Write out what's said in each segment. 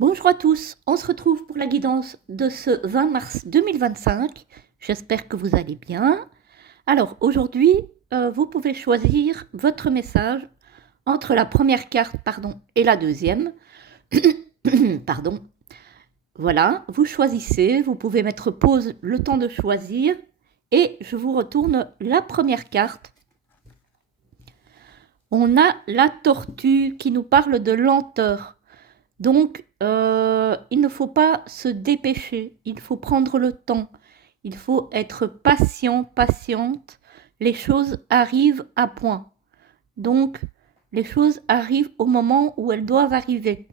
Bonjour à tous, on se retrouve pour la guidance de ce 20 mars 2025. J'espère que vous allez bien. Alors aujourd'hui, vous pouvez choisir votre message entre la première carte et la deuxième. Pardon. Voilà, vous choisissez, vous pouvez mettre pause le temps de choisir et je vous retourne la première carte. On a la tortue qui nous parle de lenteur. Donc, il ne faut pas se dépêcher, il faut prendre le temps, il faut être patient, patiente. Les choses arrivent à point. Donc, les choses arrivent au moment où elles doivent arriver.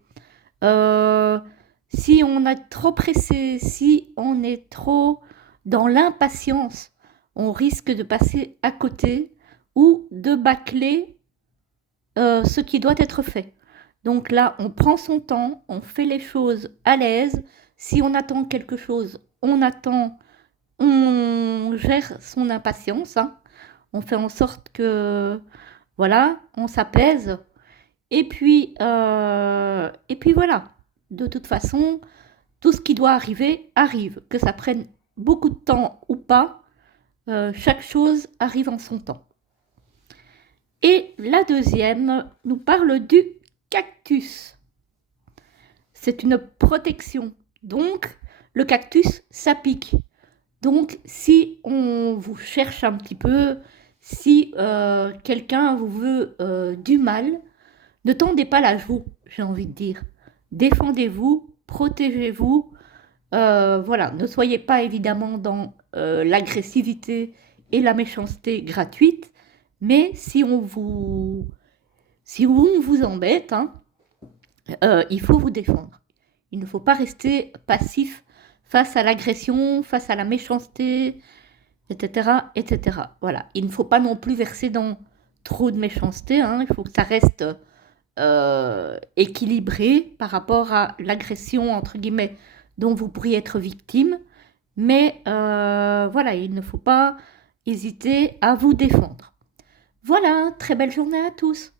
Euh, Si on est trop pressé, si on est trop dans l'impatience, on risque de passer à côté ou de bâcler ce qui doit être fait. Donc là, on prend son temps, on fait les choses à l'aise. Si on attend quelque chose, on attend, on gère son impatience, hein. On fait en sorte que, voilà, on s'apaise. Et puis voilà. De toute façon, tout ce qui doit arriver arrive. Que ça prenne beaucoup de temps ou pas, chaque chose arrive en son temps. Et la deuxième nous parle du cactus. C'est une protection. Donc, le cactus, ça pique. Donc, si on vous cherche un petit peu, si quelqu'un vous veut du mal, ne tendez pas la joue, j'ai envie de dire. Défendez-vous, protégez-vous. Voilà, ne soyez pas évidemment dans l'agressivité et la méchanceté gratuite, mais si on vous embête, hein, il faut vous défendre. Il ne faut pas rester passif face à l'agression, face à la méchanceté, etc., etc. Voilà. Il ne faut pas non plus verser dans trop de méchanceté, hein. Il faut que ça reste équilibré par rapport à l'agression, entre guillemets, dont vous pourriez être victime. Mais voilà, il ne faut pas hésiter à vous défendre. Voilà, très belle journée à tous.